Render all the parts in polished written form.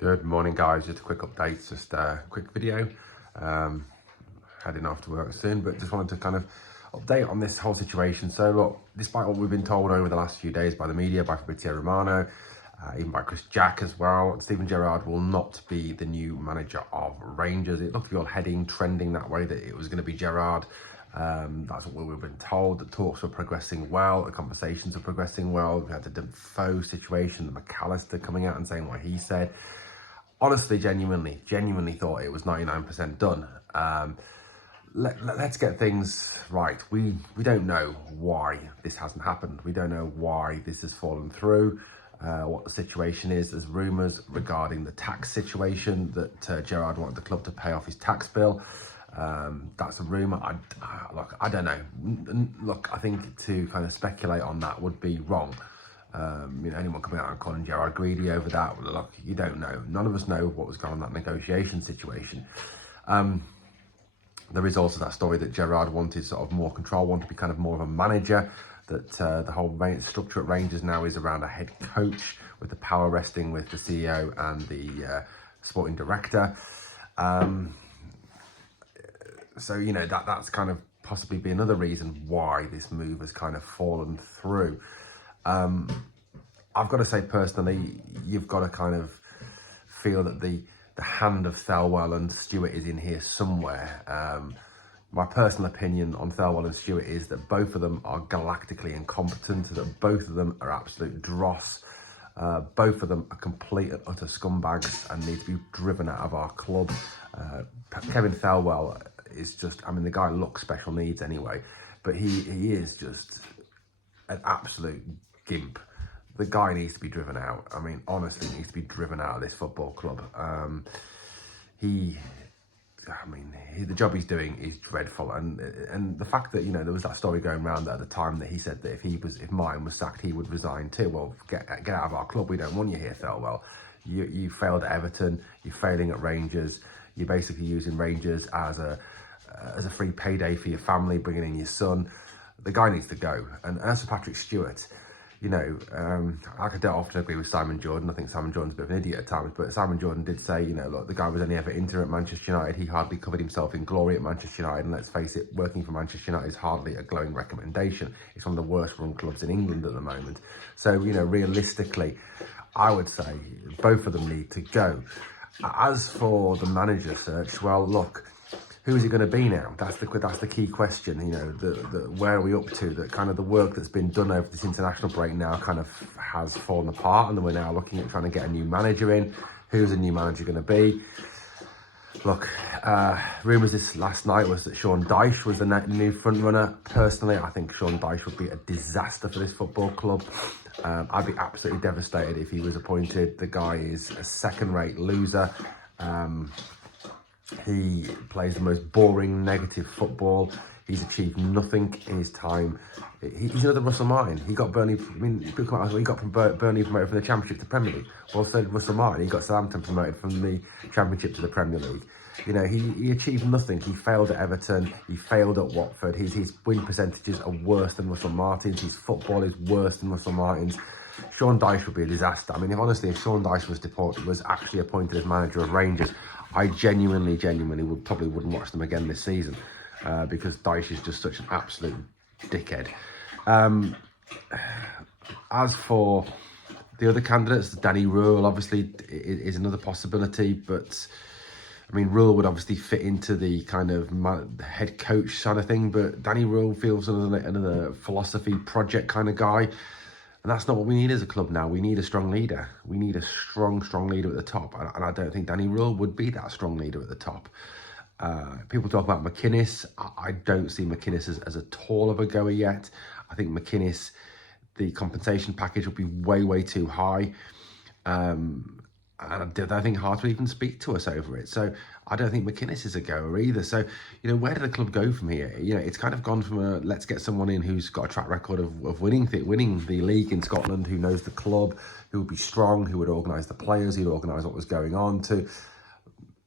Good morning, guys. Just a quick update, just a quick video. Heading off to work soon, but just wanted to kind of update on this whole situation. So look, despite what we've been told over the last few days by the media, by Fabrizio Romano, even by Chris Jack as well, Steven Gerrard will not be the new manager of Rangers. It looked all trending that way, that it was going to be Gerrard. That's what we've been told. The talks were progressing well, the conversations were progressing well. We had the Defoe situation, the McAllister coming out and saying what he said. Honestly, genuinely thought it was 99% done. Let's get things right. We don't know why this hasn't happened. We don't know why this has fallen through, what the situation is. There's rumours regarding the tax situation, that Gerrard wanted the club to pay off his tax bill. That's a rumour. Look, I don't know. Look, I think to kind of speculate on that would be wrong. Anyone coming out and calling Gerrard greedy over that, well, look, you don't know. None of us know what was going on in that negotiation situation. There is also that story that Gerrard wanted sort of more control, wanted to be kind of more of a manager, that the whole structure at Rangers now is around a head coach, with the power resting with the CEO and the sporting director. So, that's kind of possibly be another reason why this move has kind of fallen through. I've got to say personally, you've got to kind of feel that the hand of Thelwell and Stewart is in here somewhere. My personal opinion on Thelwell and Stewart is that both of them are galactically incompetent, that both of them are absolute dross. Both of them are complete and utter scumbags and need to be driven out of our club. Kevin Thelwell is just, the guy looks special needs anyway, but he is just an absolute gimp. The guy needs to be driven out. Honestly, needs to be driven out of this football club. The job he's doing is dreadful, and the fact that there was that story going around at the time that he said that if Martin was sacked, he would resign too. Well, get out of our club. We don't want you here, Thelwell. You failed at Everton. You're failing at Rangers. You're basically using Rangers as a free payday for your family, bringing in your son. The guy needs to go. And as for Patrick Stewart, I don't often agree with Simon Jordan. I think Simon Jordan's a bit of an idiot at times, but Simon Jordan did say, look, the guy was only ever interim at Manchester United. He hardly covered himself in glory at Manchester United, and let's face it, working for Manchester United is hardly a glowing recommendation. It's one of the worst run clubs in England at the moment. So, realistically, I would say both of them need to go. As for the manager search, well, look, who is it going to be now? That's the key question. Where are we up to? That kind of the work that's been done over this international break now kind of has fallen apart, and then we're now looking at trying to get a new manager in. Who's the new manager going to be? Look, rumours this last night was that Sean Dyche was the new front runner. Personally, I think Sean Dyche would be a disaster for this football club. I'd be absolutely devastated if he was appointed. The guy is a second-rate loser. He plays the most boring, negative football. He's achieved nothing in his time. He's another Russell Martin. He got Burnley. He got from Burnley promoted from the Championship to Premier League. Well, so did Russell Martin. He got Southampton promoted from the Championship to the Premier League. He achieved nothing. He failed at Everton. He failed at Watford. His win percentages are worse than Russell Martin's. His football is worse than Russell Martin's. Sean Dyche would be a disaster. If Sean Dyche was actually appointed as manager of Rangers, I genuinely wouldn't watch them again this season, because Dyche is just such an absolute dickhead. As for the other candidates, Danny Rule obviously is another possibility, but Rule would obviously fit into the kind of head coach kind of thing, but Danny Rule feels another philosophy project kind of guy. And that's not what we need as a club now. We need a strong leader. We need a strong leader at the top. And I don't think Danny Rule would be that strong leader at the top. People talk about McInnes. I don't see McInnes as a tall of a goer yet. I think McInnes, the compensation package will be way too high. And I think Hart will even speak to us over it. So I don't think McInnes is a goer either. So, where did the club go from here? It's kind of gone from let's get someone in who's got a track record of winning the league in Scotland, who knows the club, who would be strong, who would organise the players, who'd organise what was going on, to,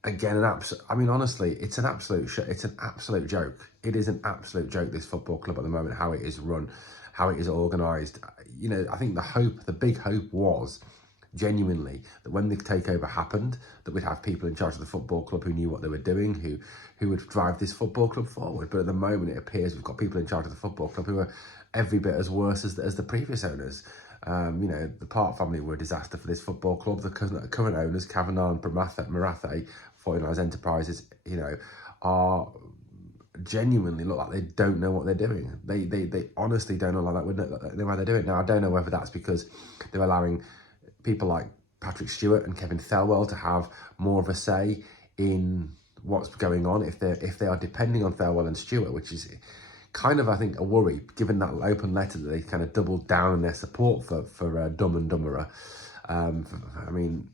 again, honestly, it's an absolute joke. It is an absolute joke, this football club at the moment, how it is run, how it is organised. I think the big hope was genuinely that when the takeover happened, that we'd have people in charge of the football club who knew what they were doing, who would drive this football club forward. But at the moment, it appears we've got people in charge of the football club who are every bit as worse as the previous owners. You know, the Park family were a disaster for this football club. The current owners, Kavanagh and Marathe, 49ers Enterprises, you know, are genuinely look like they don't know what they're doing. They honestly don't know how they're doing. Now, I don't know whether that's because they're allowing people like Patrick Stewart and Kevin Thelwell to have more of a say in what's going on, if they are depending on Thelwell and Stewart, which is kind of, I think, a worry, given that open letter that they kind of doubled down on their support for Dumb and Dumberer. I mean,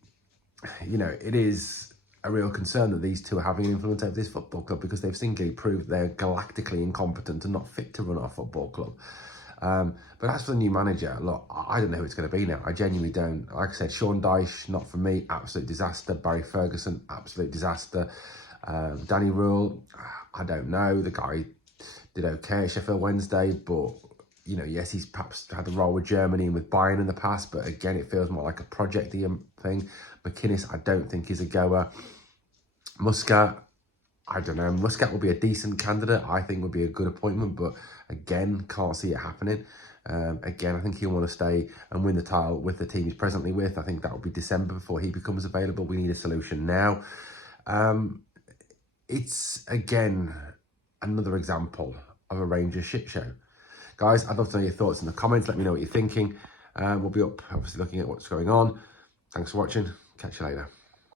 you know, it is a real concern that these two are having an influence over this football club, because they've singly proved they're galactically incompetent and not fit to run our football club. But as for the new manager, look, I don't know who it's going to be now. I genuinely don't. Like I said, Sean Dyche, not for me, absolute disaster. Barry Ferguson, absolute disaster. Danny Rule, I don't know. The guy did okay at Sheffield Wednesday, but, you know, yes, he's perhaps had a role with Germany and with Bayern in the past, but again, it feels more like a project-y thing. McInnes, I don't think is a goer. Muscat, I don't know. Muscat will be a decent candidate. I think would be a good appointment, but again, can't see it happening. Again, I think he'll want to stay and win the title with the team he's presently with. I think that will be December before he becomes available. We need a solution now. It's, again, another example of a Rangers shit show. Guys, I'd love to know your thoughts in the comments. Let me know what you're thinking. We'll be up, obviously, looking at what's going on. Thanks for watching. Catch you later.